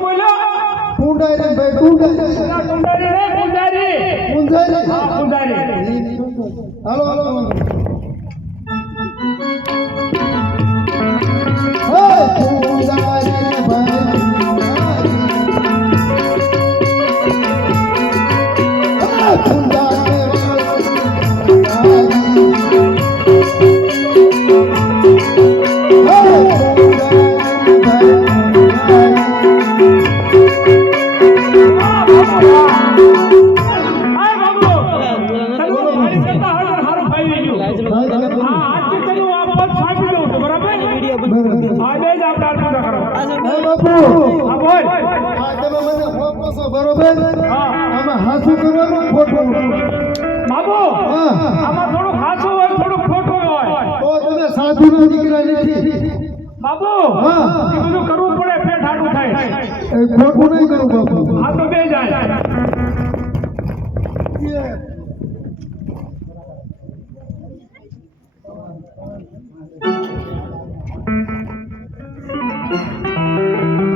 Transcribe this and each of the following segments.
બોલ્યો પૂંડારી ભાઈ પૂંડારી કુંડારી રે કુંડારી પૂંજારી હા કુંડારી હાલો હાલો હે પૂંજારી ભાઈ બાબુ એ બધું કરવું પડે પેટ હાડું થાય ખોટું નહીં કરું બાપુ આ તો બે જાય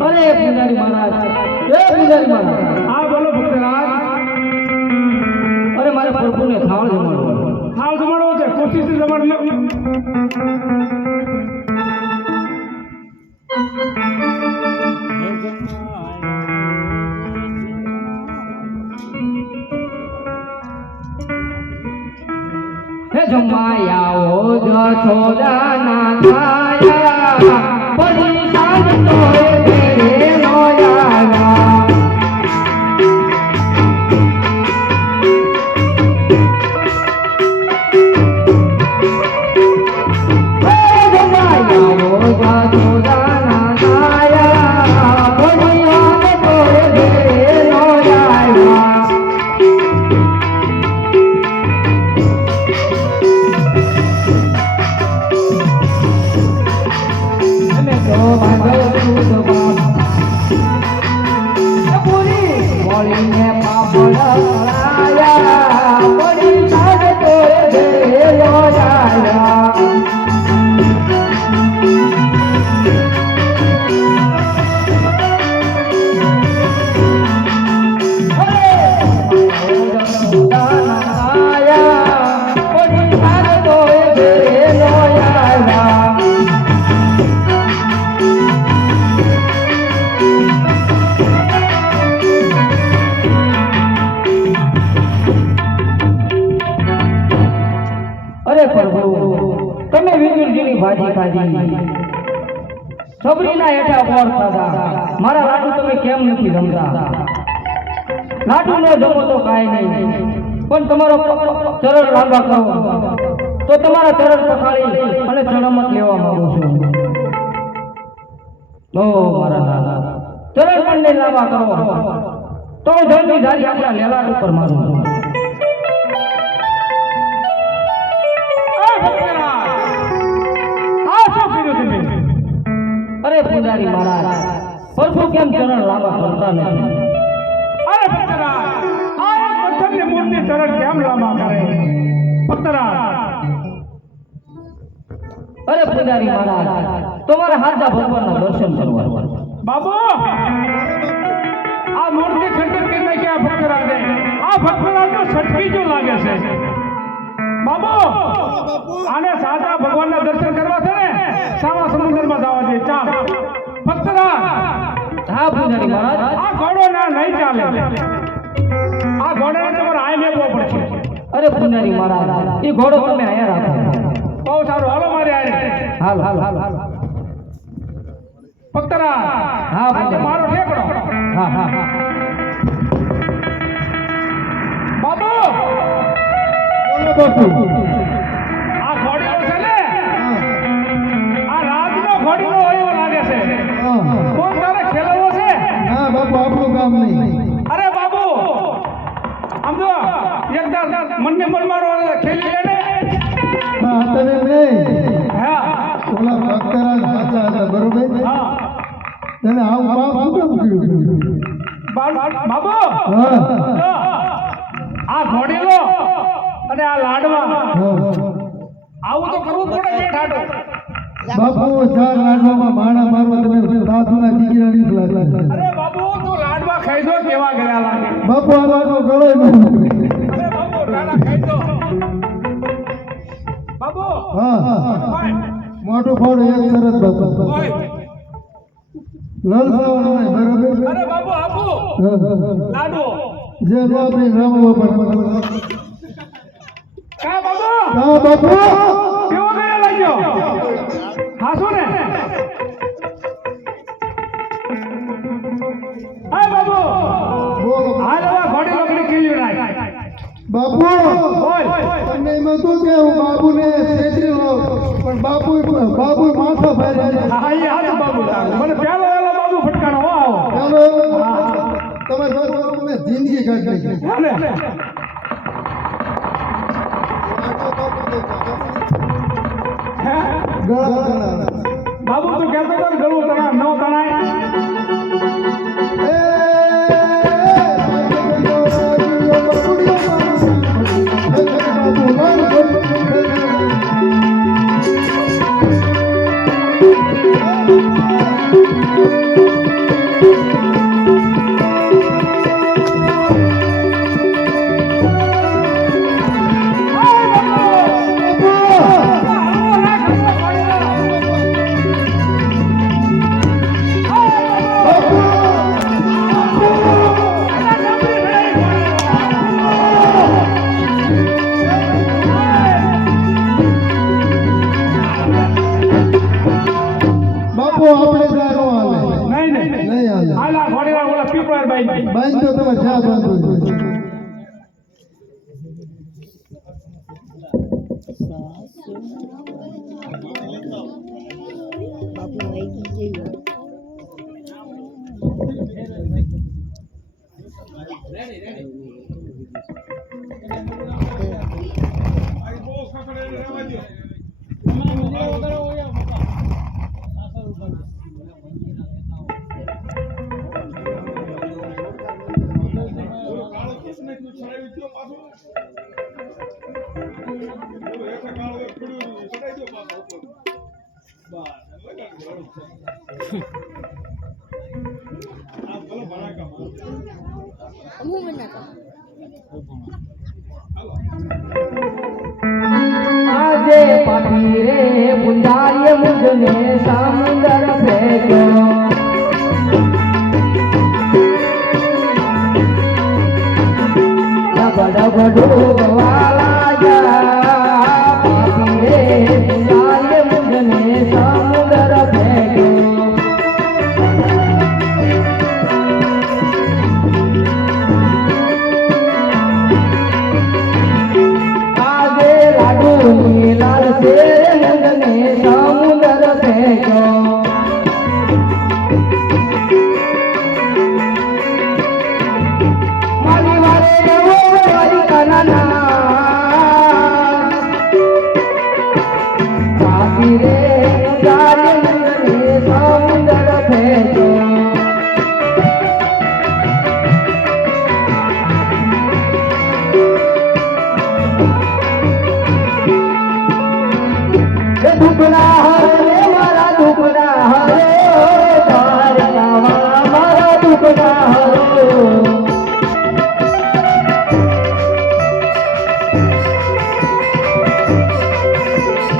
અરે પૂજારી મહારાજ જય પૂજારી મહારાજ હા બોલો ભક્તરાજ અરે મારે પ્રભુને થાળ જમાડવો થાળ જમાડવો છે કોશિશ જમાડ લો હે જમાયા ઓ જશોદા ના થાયા પડી સાંજ તો એ ઘરે નો આવ્યા હે જમાયા ઓ જશોદા ના થાયા પડી સાંજ તો એ ઘરે નો આવ્યા તમે વિજુલજીની ભાજી ખાધી સબરીના હેઠા પોર ખાધા મારા લાડુ તમે કેમ નથી જમતા લાડુ નો જમો તો કાંઈ નહીં પણ તમારો ચરણ લાંબા કરો તો તમારા ચરણ પખાડી અને ચરણમત લેવા માંગુ છું ઓ મારા દાદા ચરણ પણ નહીં લાંબા કરો તો જલ્દી જારી આપણા લેલાડ ઉપર મારું છું અરે પૂજારી મહારાજ પ્રભુ કેમ ચરણ લાંબા કરતા નથી અરે ભક્તરાજ આ એક પથ્થરની મૂર્તિ ચરણ કેમ લાંબા કરે ભક્તરાજ અરે પૂજારી મહારાજ તમારા હાથા ભગવાનના દર્શન કરવા બાબુ આ મૂર્તિ ખંડિત કરી નાખી આ ભક્તરાજે આ ભક્તરાજ તો છટકી જો લાગે છે બાબુ આને સાચા ભગવાનના દર્શન કરવા છે ને સાવા સમુદ્રમાં જવા દે ચાલ ભક્તરાજ હા પૂજારી મહારાજ આ ઘોડો ના નહીં ચાલે આ ઘોડાને તમારે આય મેળવો પડશે અરે પૂજારી મહારાજ એ ઘોડો તમે અહીંયા રાખો બહુ સારું હાલો મારે આય હાલ હાલ હાલ હાલ ભક્તરાજ હા મારો ઠેકડો હા હા બાબુ બોલો બાપુ આ ઘોડીઓ છે ને આ રાજનો ઘોડીઓ હોય એવો લાગે છે કોણ તારે ખેલવો છે હા બાપુ આપણું કામ નહીં અરે બાબુ આમ જો એકદમ મનને મન મારો ખેલી લે ને હા તને નહીં હા ઓલા ભક્તરાજ સાચા હતા બરોબર હા તને આવું પાપ શું કામ કર્યું બાબુ હા આ ઘોડીલો અને આ લાડવા હા આવું તો કરવું પડે છે ઠાડો બાપુ ચાર લાડવામાં માણા મારવા તમે સાધુના દીકરા નીકળ્યા અરે બાબુ ખાઈ દો કેવા ગયા લાગે. બાપુ આ વાતનો ગળો ન અરે બાબુ ટાણા ખાઈ દો. બાબુ હા ભાઈ, મોટું ફળ એક સરસ બાપુ ઓય. લલસાવાનું નહીં, બરાબર અરે બાબુ આપો હા, હા. લાડુ. જે નો આપણી રામો પણ કા બાબુ હા બાપુ કેવો ગયા લાગ્યો? હાસો ને? હા બાબુ બોલો હાલ હવે ઘોડી લોકડી ખીલ્યું નાખ. બાપુ બોલ. તમને એમાં શું કે હું બાપુને છેતરી લઉં પણ બાપુ માથા ભારે છે. હા એ હાથ બાબુ મને પહેલો એલો બાબુ ફટકારો હો આવો. ચાલો તમારે બાપુ મેં જિંદગી કાઢી નાખી. હાલે. હે? ગળા તણાવ. બાબુ તું કહેતો હતો ને ગળું તણાય ન તણાય. બાપુ આપણે ગારો હાલે નહીં નહીં નહીં હાલે. હાલ આ ઘોડીના ઓલા પીપળા બાઈ. બાંધ તો તમે ચા બાંધો. આજે પાપી રે ગુંજાય મુજને સમુદર ફેંક્યો ડબ ડૂબવા લાગ્યા પાપી રે ગુંજાય મુજને સમુદર ફેંક્યો આજે લાડુની લાલ શેર મુજને સમુદર ફેંક્યો મારી વારે દેવો મારી કાનાના પાપી રે ગુંજાય મુજને સમુદર ફેંક્યો દુખના હરે મારા દુખના હરે તારા મારા દુખના હરે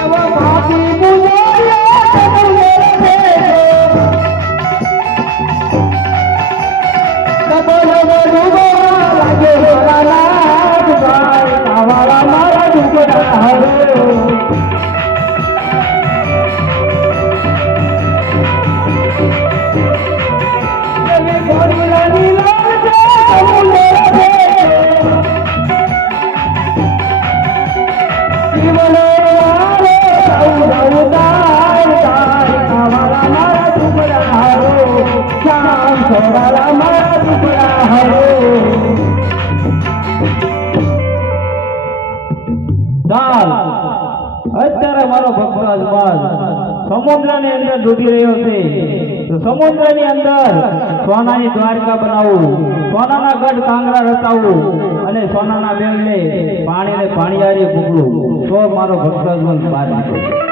એવો પાપી મુજોયા મુજે કબલ ડૂબવા લાગે મારા મારા દુખના હરે અત્યારે મારો ભક્ત અજમાન સમુદ્રની અંદર ડૂબી રહ્યો છે તો સમુદ્રની અંદર સોનાની દ્વારકા બનાવું, સોનાના ગઢ કાંગરા રચાવું અને સોનાના બેલને પાણીને પાણીયારી પકડું તો મારો ભક્ત અજમાન બહાર નીકળે.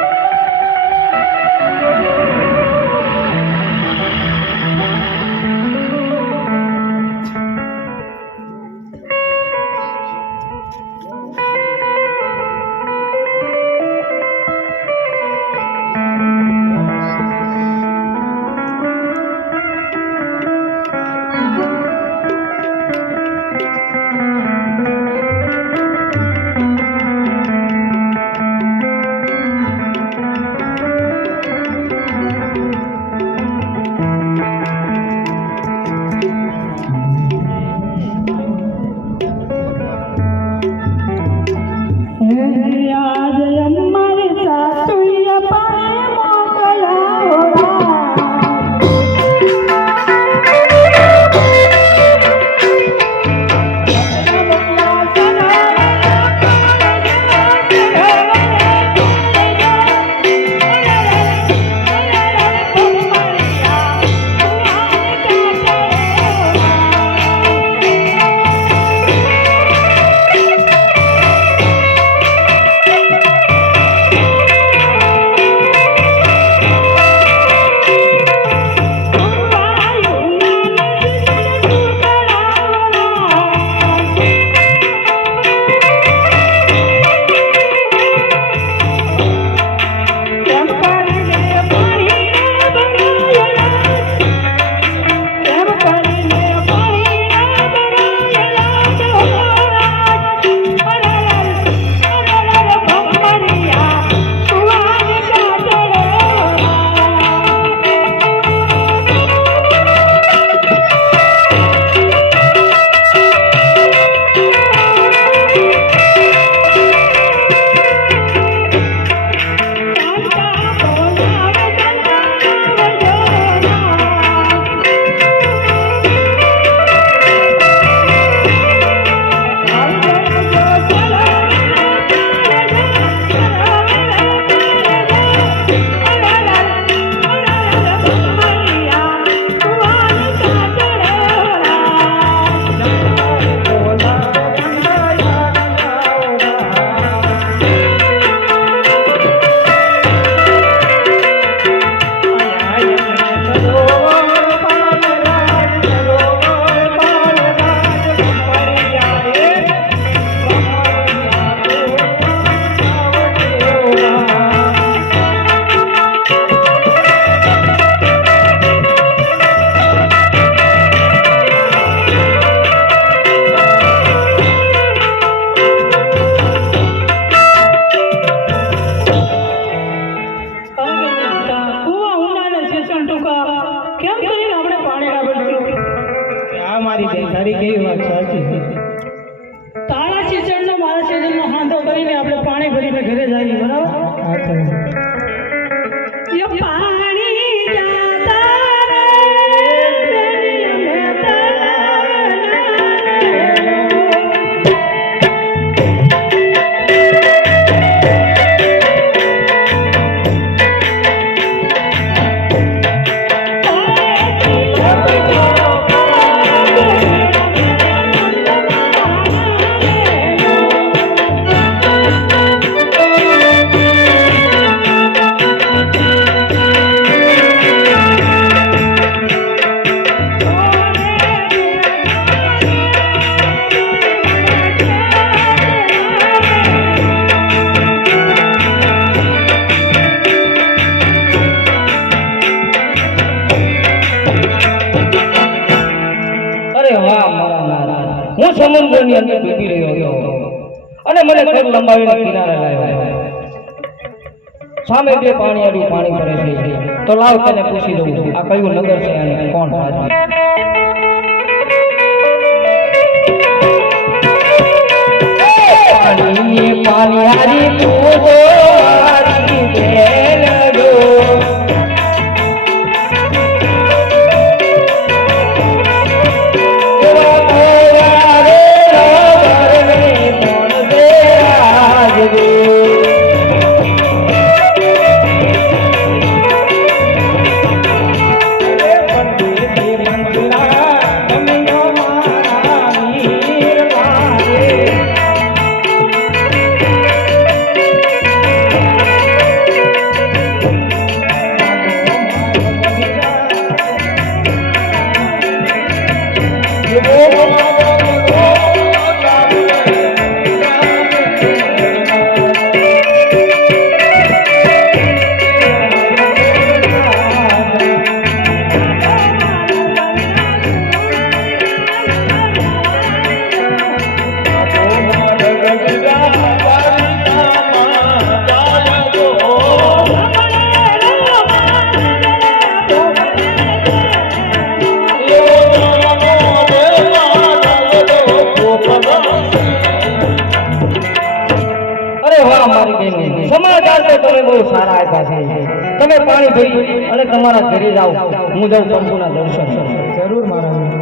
મારી બેન તારી કેવી વાત સાચી છે તારા સિઝનનો મારા સિઝનનો હાંધો કરીને આપણે પાણી ભરીને ઘરે જઈએ બરાબર હા ચાલો એ પાણી જાતા રે બેની અરે વાહ મારા નાથ, હું સમુદ્રની અંદર ડૂબી રહ્યો હતો અને મને કર લંબાવીને કિનારે લાવ્યો. સામે બે પાણી ભરે છે. તો લાવ તને પૂછી દઉં આ કયું નગર છે અને કોણ રાજા? પાણી પાણી હારી તું જો મારી બેન જો સમાચાર તો તમે બહુ સારા આપ્યા છે. તમે પાણી ભરી અને તમારા ઘરે જાઓ, હું જાઉં પ્રભુના દર્શન. જરૂર મારા